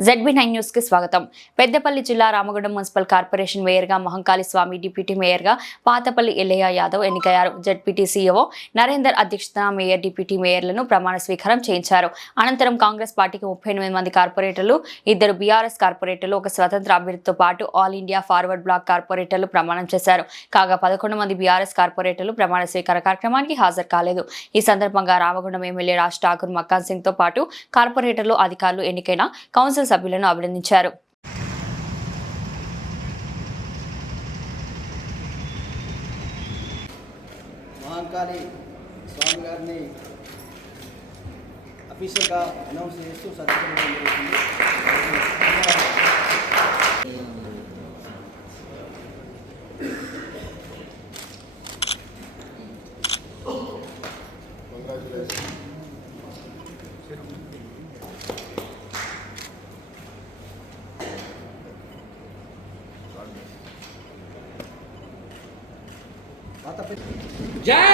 ZB nine న్యూస్కి స్వాగతం. పెద్దపల్లి జిల్లా రామగుండం మున్సిపల్ కార్పొరేషన్ మేయర్గా మహంకాళి స్వామి డిప్యూటీ మేయర్గా పాతపల్లి ఎల్లయ్య యాదవ్ ఎన్నికయ్యారు. జెడ్పీటీ నరేందర్ అధ్యక్షతన మేయర్ డిప్యూటీ మేయర్లను ప్రమాణ స్వీకారం చేయించారు. అనంతరం కాంగ్రెస్ పార్టీకి ముప్పై ఎనిమిది మంది కార్పొరేటర్లు ఇద్దరు బీఆర్ఎస్ కార్పొరేటర్లు ఒక స్వతంత్ర అభ్యర్థితో పాటు ఆల్ ఇండియా ఫార్వర్డ్ బ్లాక్ కార్పొరేటర్లు ప్రమాణం చేశారు. కాగా పదకొండు మంది బీఆర్ఎస్ కార్పొరేటర్లు ప్రమాణ స్వీకార కార్యక్రమానికి హాజరు కాలేదు. ఈ సందర్భంగా రామగుండం ఎమ్మెల్యే రాజ్ ఠాకూర్ మక్కాన్ సింగ్తో పాటు కార్పొరేటర్లు అధికారులు ఎన్నికైన కౌన్సిల్ సభ్యులను అభినందించారు. మహాంకాళి స్వామి గారిని అఫీషియల్గా అనౌన్స్ చేస్తూ సత్యం జరుగుతుంది Bota pra... Já!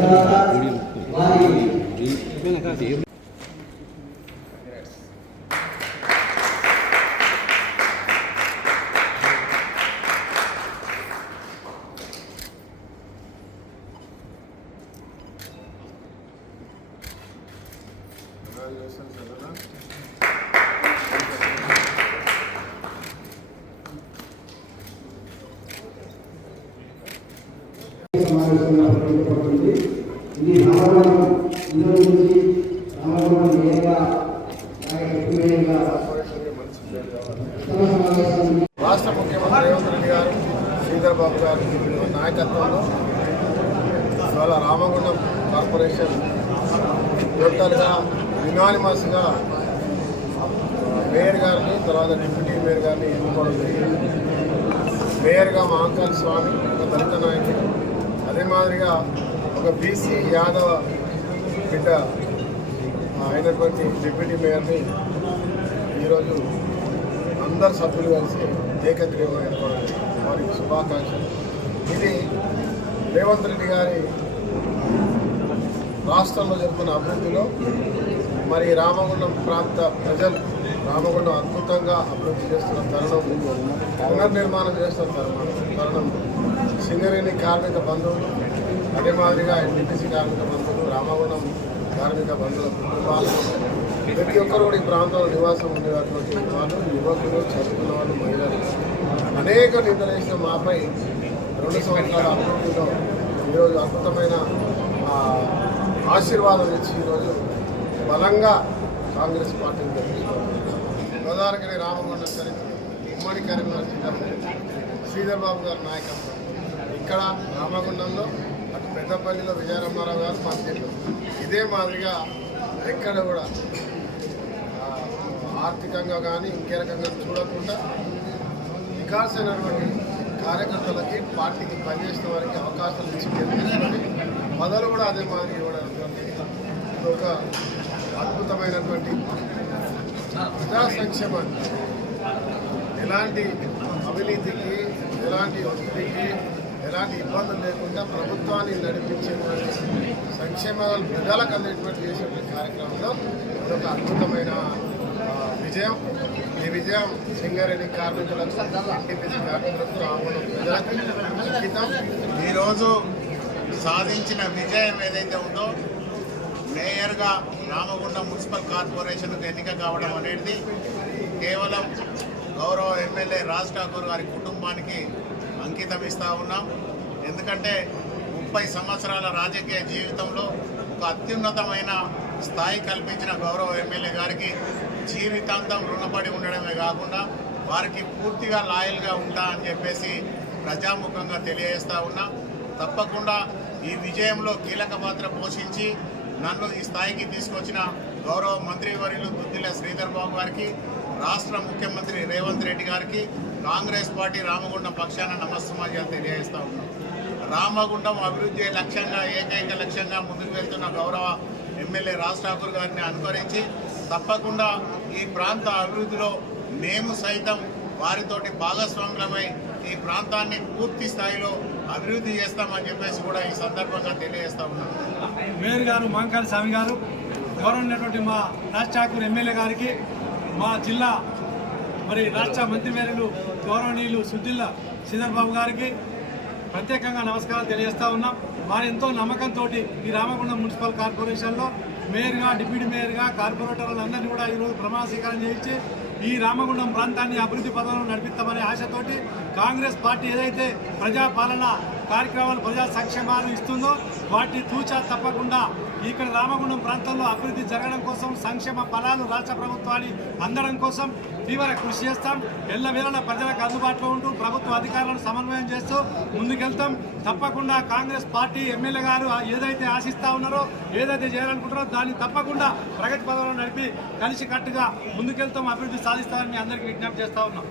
తర్వాత వారి సమావేశం నిర్వహించబడుతుంది ఇది రామగుండం ఇందులో నుంచి రామగుండం మేయర్గా అలాగే మేయర్గా ఉత్తమ సమావేశం రాష్ట్ర ముఖ్యమంత్రి రేవంత్ రెడ్డి గారు శ్రీధర్ బాబు గారి నాయకత్వంలో ఇవాళ రామగుండం కార్పొరేషన్ టోటల్గా యునానిమస్గా మేయర్ గారిని తర్వాత డిప్యూటీ మేయర్ గారిని ఎన్నుకోవడం జరిగింది. మేయర్గా మహాకాళి స్వామి ఒక దళిత నాయకుడు. అదే మాదిరిగా ఒక బీసీ యాదవ బిడ్డ అయినటువంటి డిప్యూటీ మేయర్ని ఈరోజు అందరు సభ్యులు కలిసి ఏకగ్రీవం ఏర్పడాలి వారికి శుభాకాంక్షలు. ఇది రేవంత్ రెడ్డి గారి రాష్ట్రంలో జరుగుతున్న అభివృద్ధిలో మరి రామగుండం ప్రాంత ప్రజలు రామగుండం అద్భుతంగా అభివృద్ధి చేస్తున్న తరుణం పునర్నిర్మాణం చేస్తున్న తరుణం తరుణం. సింగరేణి కార్మిక బంధువులు అదే మాదిరిగా ఎన్టీసీ కార్మిక బంధువులు రామగుండం కార్మిక బంధువుల కుటుంబాలు. ప్రతి ఒక్కరు కూడా ఈ ప్రాంతంలో నివాసం ఉండేటటువంటి వాళ్ళు యువకులు చదువుకున్న వాళ్ళు మహిళలు. అనేక నిందలు మాపై రెండు సంవత్సరాల అభివృద్ధిలో ఈరోజు అద్భుతమైన ఆశీర్వాదం ఇచ్చి ఈరోజు బలంగా కాంగ్రెస్ పార్టీని గెలిపించారు గోదావరిగిరి రామగుండ చరిత్ర ఉమ్మడి కరీంనగర్ జిల్లా శ్రీధర్ బాబు గారి నాయకత్వం. ఇక్కడ రామగుండంలో అటు పెద్దపల్లిలో విజయరామారావు గారు పనిచేయడం ఇదే మాదిరిగా ఎక్కడ కూడా ఆర్థికంగా కానీ ఇంకే రకంగా చూడకుండా వికాసమైనటువంటి కార్యకర్తలకి పార్టీకి పనిచేసిన వారికి అవకాశాలు ఇచ్చి గెలిపించుకొని పదవులు కూడా అదే మాదిరి ఇవ్వడానికి ఇది ఒక అద్భుతమైనటువంటి ప్రజా సంక్షేమాన్ని ఎలాంటి అవినీతికి ఎలాంటి ఒత్తిడికి ఎలాంటి ఇబ్బందులు లేకుండా ప్రభుత్వాన్ని నడిపించేటువంటి సంక్షేమాలు ప్రజలకు అందేటువంటి చేసేటువంటి కార్యక్రమంలో ఇదొక అద్భుతమైన విజయం. ఈ విజయం సింగరేణి కార్మికులకు ఎన్టీపీసీ కార్మికులకు అంకితం ఈరోజు సాధించిన విజయం ఏదైతే ఉందో మేయర్గా రామగుండం మున్సిపల్ కార్పొరేషన్కు ఎన్నిక కావడం అనేది కేవలం గౌరవ ఎమ్మెల్యే రాజ్ ఠాకూర్ గారి కుటుంబానికి అంకితం ఇస్తూ ఉన్నాం. ఎందుకంటే ముప్పై సంవత్సరాల రాజకీయ జీవితంలో ఒక అత్యున్నతమైన స్థాయి కల్పించిన గౌరవ ఎమ్మెల్యే గారికి జీవితాంతం రుణపడి ఉండడమే కాకుండా వారికి పూర్తిగా లాయల్గా ఉంటా అని చెప్పేసి ప్రజాముఖంగా తెలియజేస్తూ ఉన్నా. తప్పకుండా ఈ విజయంలో కీలక పాత్ర పోషించి నన్ను ఈ స్థాయికి తీసుకొచ్చిన గౌరవ మంత్రివర్యులు దుద్దిల శ్రీధర్ బాబు గారికి రాష్ట్ర ముఖ్యమంత్రి రేవంత్ రెడ్డి గారికి కాంగ్రెస్ పార్టీ రామగుండం పక్షాన నమస్సమాజాలు తెలియజేస్తా ఉన్నాం. రామగుండం అభివృద్ధి లక్ష్యంగా ఏకైక లక్ష్యంగా ముందుకు వెళ్తున్న గౌరవ ఎమ్మెల్యే రాజ్ ఠాకూర్ గారిని అనుకరించి తప్పకుండా ఈ ప్రాంత అభివృద్ధిలో మేము సైతం వారితోటి భాగస్వాములమై ఈ ప్రాంతాన్ని పూర్తి స్థాయిలో అభివృద్ధి చేస్తామని చెప్పేసి కూడా ఈ సందర్భంగా తెలియజేస్తా ఉన్నాం. మేయర్ గారు మాంకాళి స్వామి గారు గౌరవనటువంటి మా రాజ్ ఠాకూర్ ఎమ్మెల్యే గారికి మా జిల్లా మరి రాష్ట్ర మంత్రివర్యులు గౌరవనీయులు సుజిల్ల చంద్రబాబు గారికి ప్రత్యేకంగా నమస్కారాలు తెలియజేస్తా ఉన్నాం. వారు ఎంతో నమ్మకంతో ఈ రామగుండం మున్సిపల్ కార్పొరేషన్లో మేయర్గా డిప్యూటీ మేయర్గా కార్పొరేటర్లందరినీ కూడా ఈరోజు ప్రమాణ స్వీకారం చేయించి ఈ రామగుండం ప్రాంతాన్ని అభివృద్ధి పదంలో నడిపిస్తామనే ఆశతోటి కాంగ్రెస్ పార్టీ ఏదైతే ప్రజాపాలన కార్యక్రమాలు ప్రజా సంక్షేమాలు ఇస్తుందో వాటి తూచా తప్పకుండా ఇక్కడ రామగుండం ప్రాంతంలో అభివృద్ధి జరగడం కోసం సంక్షేమ ఫలాలు రాష్ట్ర ప్రభుత్వాన్ని అందడం కోసం తీవ్ర కృషి చేస్తాం. ఎల్లవేళ ప్రజలకు అందుబాటులో ఉంటూ ప్రభుత్వ అధికారులను సమన్వయం చేస్తూ ముందుకెళ్తాం. తప్పకుండా కాంగ్రెస్ పార్టీ ఎమ్మెల్యే గారు ఏదైతే ఆశిస్తా ఉన్నారో ఏదైతే చేయాలనుకుంటారో దాన్ని తప్పకుండా ప్రగతి పదంలో నడిపి కలిసికట్టుగా ముందుకెళ్తాం. అభివృద్ధి సాధిస్తామని అందరికీ విజ్ఞప్తి చేస్తా ఉన్నాం.